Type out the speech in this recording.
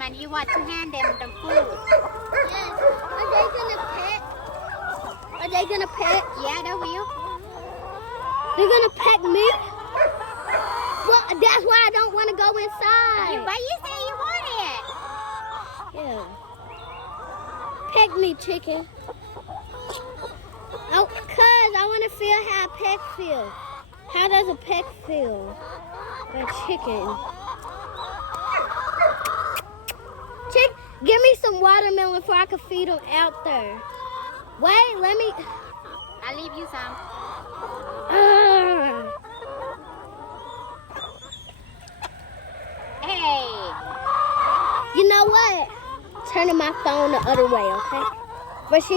them and you want to hand them the food. Yes. Are they gonna pet? Are they gonna pet? Yeah, they will. They're gonna pet me? Well, that's why I don't want to go inside. But you say you want it. Yeah. Pet me, chicken. Oh, cuz I want to feel how a pet feels. How does a pet feel? A chicken. Give me some watermelon before I can feed them out there. Wait, let me. I'll leave you some. Hey. You know what? Turning my phone the other way, okay? But she